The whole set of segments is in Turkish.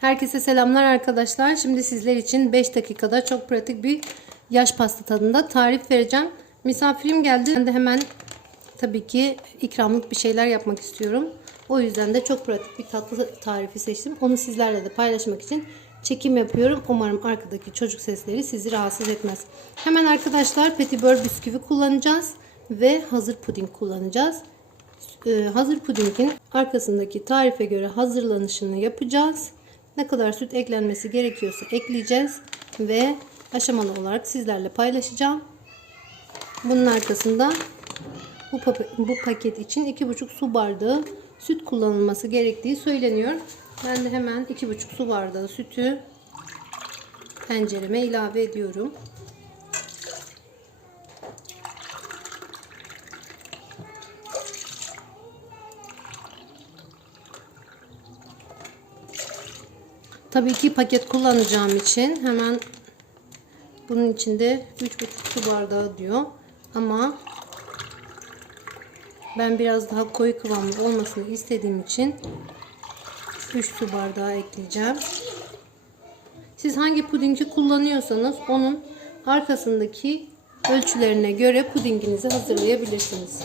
Herkese selamlar arkadaşlar. Şimdi sizler için 5 dakikada çok pratik bir yaş pasta tadında tarif vereceğim. Misafirim geldi. Ben de hemen tabii ki ikramlık bir şeyler yapmak istiyorum. O yüzden de çok pratik bir tatlı tarifi seçtim. Onu sizlerle de paylaşmak için çekim yapıyorum. Umarım arkadaki çocuk sesleri sizi rahatsız etmez. Hemen arkadaşlar petibör bisküvi kullanacağız ve hazır puding kullanacağız. Ee, hazır pudingin arkasındaki tarife göre hazırlanışını yapacağız. Ne kadar süt eklenmesi gerekiyorsa ekleyeceğiz ve aşamalı olarak sizlerle paylaşacağım. Bunun arkasında bu, bu paket için 2,5 su bardağı süt kullanılması gerektiği söyleniyor. Ben de hemen 2,5 su bardağı sütü tencereme ilave ediyorum. Tabii ki paket kullanacağım için hemen bunun içinde 3,5 su bardağı diyor. Ama ben biraz daha koyu kıvamlı olmasını istediğim için 3 su bardağı ekleyeceğim. Siz hangi pudingi kullanıyorsanız onun arkasındaki ölçülerine göre pudinginizi hazırlayabilirsiniz.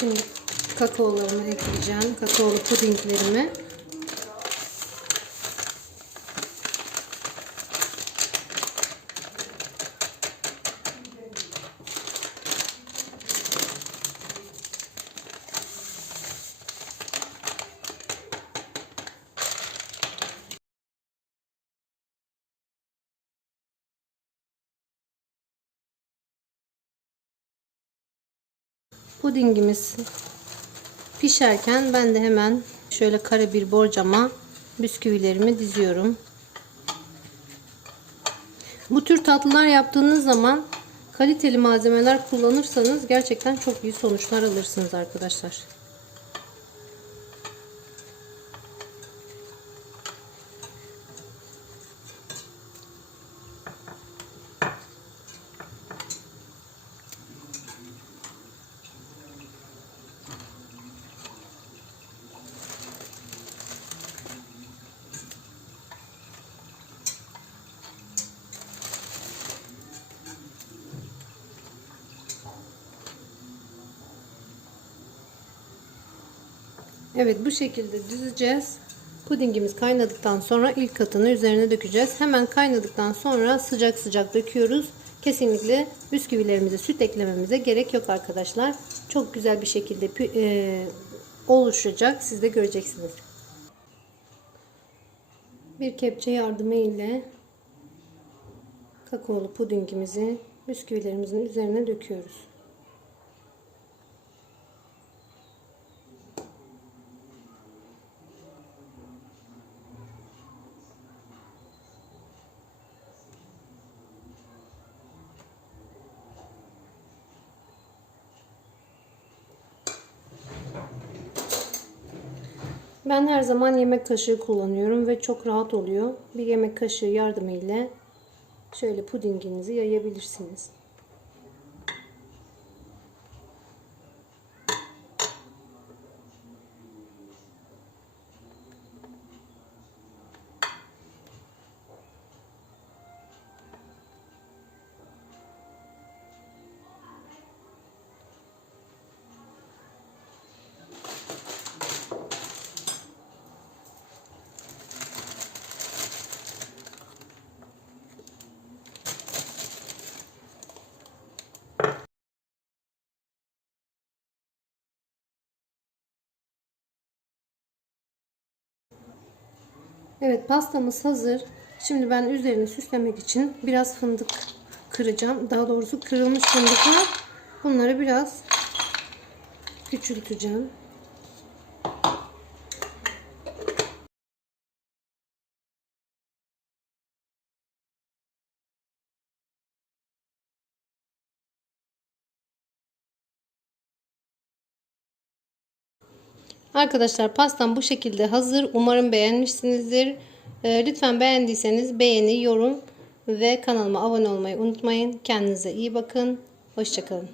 Şimdi kakaolarımı ekleyeceğim. Kakaolu pudinglerimi. Pudingimiz pişerken ben de hemen şöyle kare bir borcama bisküvilerimi diziyorum. Bu tür tatlılar yaptığınız zaman kaliteli malzemeler kullanırsanız gerçekten çok iyi sonuçlar alırsınız arkadaşlar. Evet bu şekilde düzeceğiz. Pudingimiz kaynadıktan sonra ilk katını üzerine dökeceğiz. Hemen kaynadıktan sonra sıcak sıcak döküyoruz. Kesinlikle bisküvilerimize süt eklememize gerek yok arkadaşlar. Çok güzel bir şekilde e, oluşacak. Siz de göreceksiniz. Bir kepçe yardımı ile kakaolu pudingimizi bisküvilerimizin üzerine döküyoruz. Ben her zaman yemek kaşığı kullanıyorum ve çok rahat oluyor. Bir yemek kaşığı yardımıyla şöyle pudinginizi yayabilirsiniz. Evet pastamız hazır. Şimdi ben üzerini süslemek için biraz fındık kıracağım. Daha doğrusu kırılmış fındıklar. Bunları biraz küçülteceğim. Arkadaşlar pastam bu şekilde hazır. Umarım beğenmişsinizdir. Ee, lütfen beğendiyseniz beğeni, yorum Ve kanalıma abone olmayı unutmayın. Kendinize iyi bakın. Hoşçakalın.